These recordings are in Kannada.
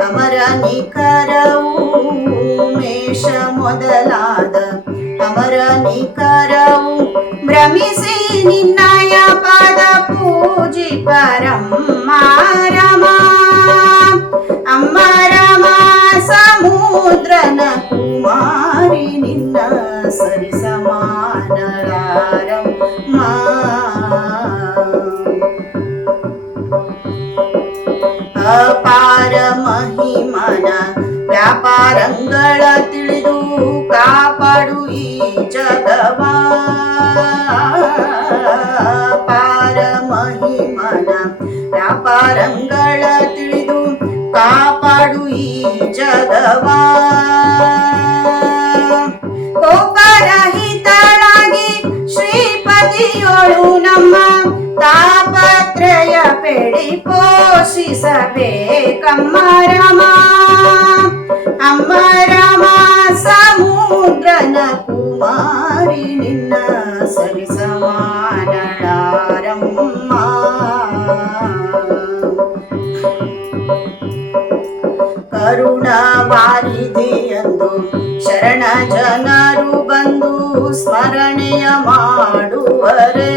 ಅಮರ ನಿಖರವು ಉಮೇಶ ಮೊದಲಾದ ಅಮರ ನಿಖರವು ಭ್ರಮಿಸಿ ನಿನ್ನಯ ಪದ ಪೂಜಿ ಪರಮ್ಮ ರಮ ಅಮ್ಮ ರಮ ಸಮುದ್ರನ ಕುಮಾರಿ ನಿನ್ನ ಸರಿ ಅಪಾರ ಮಹಿಮನ ವ್ಯಾಪಾರಂಗಳ ತಿಳಿದು ಕಾಪಾಡು ಈ ಜಗವ ಅಪಾರ ಮಹಿಮನ ವ್ಯಾಪಾರಂಗಳ ತಿಳಿದು ಕಾಪಾಡು ಈ ಜಗವ ಕೋಪರಹಿತಳಾಗಿ ಶ್ರೀಪತಿಯೋಳು ನಮ್ಮ ಪೆಡಿ ಪೋಷಿಸಬೇಕಮ್ಮ ರಮ ಅಮ್ಮ ರಮ ಸಮುದ್ರನ ಕುಮಾರಿ ನಿನ್ನ ಸರಿ ಕರುಣವಾರಿದೆಯೆಂದು ಶರಣ ಜನರು ಬಂದು ಸ್ಮರಣೆಯ ಮಾಡುವರೇ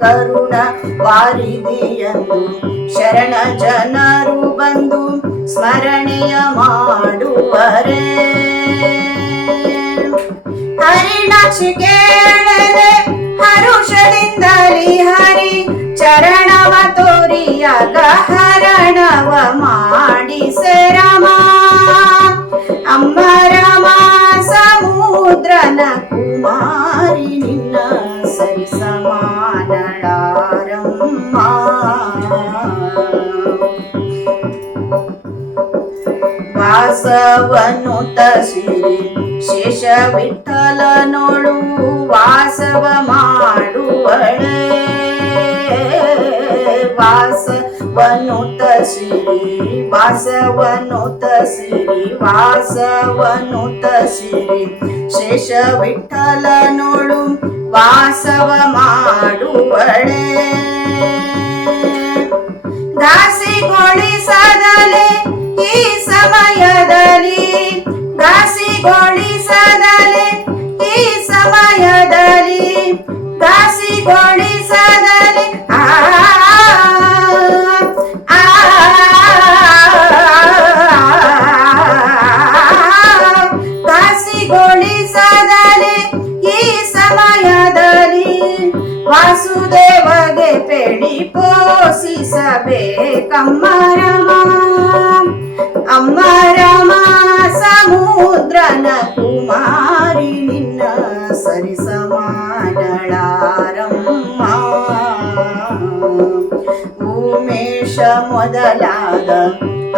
ಕರುಣ ವಾರಿದೆಯೆಂದು ಶರಣ ಜನರು ಬಂದು ಸ್ಮರಣೆಯ ಮಾಡುವರೆ. ಹರಿಣಾಕ್ಷಿ ಕೇಳದೆ ಹರುಷದಿಂದಲಿ ಹರಿ ಚರಣವ ತೋರಿಯಾಗ ಹರಣವ ಮಾಡಿಸೆ ರಮ. ಅಮ್ಮ ರಮ ಸಮುದ್ರನ ಕುಮಾರಿ. ವಾಸವನು ತಸಿರಿ ಶೇಷ ವಿಠಲನೊಳು ವಾಸವ ಮಾಡುವಳೆ. ವಾಸವನು ತಸಿರಿ ವಾಸವನು ತಸಿರಿ ವಾಸವನು ತಸಿರಿ ಶೇಷ ವಿಠಲನೋಳು ವಾಸವ ಮಾಡುವಳೆ. ಘಾಸಿಗೊಳಿಸದಲೆ ಘಾಸಿಗೊಳಿಸದಲೆ ಈ ಸಮಯದಲ್ಲಿ ಘಾಸಿಗೊಳಿಸದಲೆ ಆ ಈ ಸಮಯದಲ್ಲಿ ವಾಸುದೇವಗೆ ಪೆಡಿ ಪೋಷಿಸಬೇಕಮ್ಮ ಕುಮಾರಿ ನಿನ್ನ ಸರಿ ಸಮಾನಳಾರಮ್ಮ ಉಮೇಶ ಮೊದಲಾದ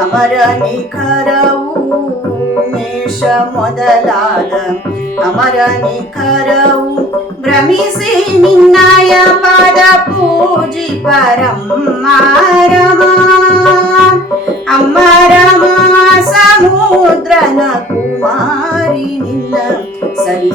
ಅಮರ ನಿಖರವು. ಉಮೇಶ ಮೊದಲಾದ ಅಮರ ನಿಖರವು. ಭ್ರಮಿಸಿ ನಿನ್ನಯ ಪದ ಪೂಜಿ ಪರಮ್ಮ ರಮ. ಅಮ್ಮ ರಮ ಸಮುದ್ರನ ಕುಮಾರಿ. ನಿನ್ನ ಸರಿ